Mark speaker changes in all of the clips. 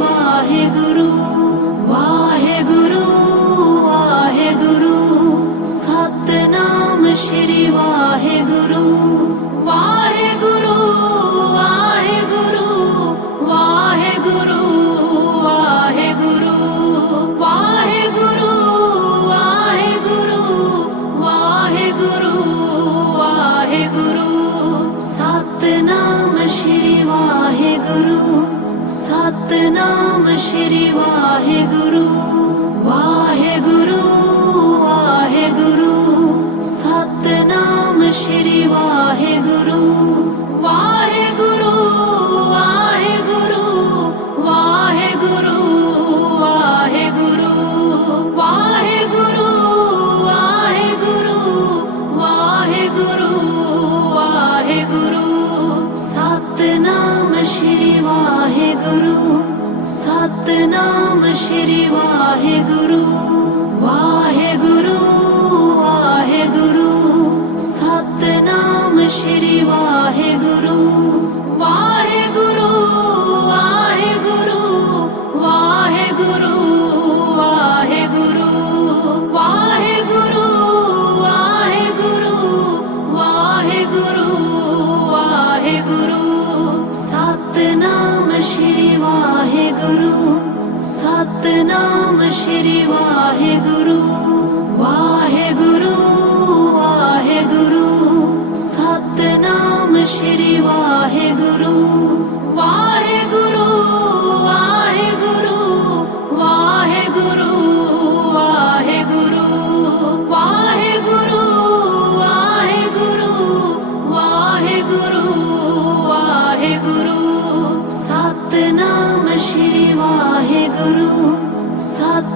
Speaker 1: Wahe Wahe Guru something on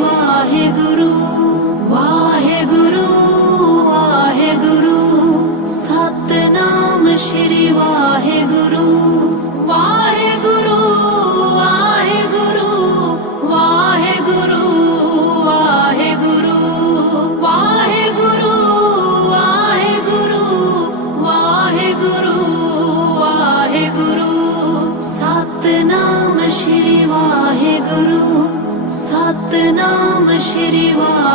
Speaker 1: Waheguru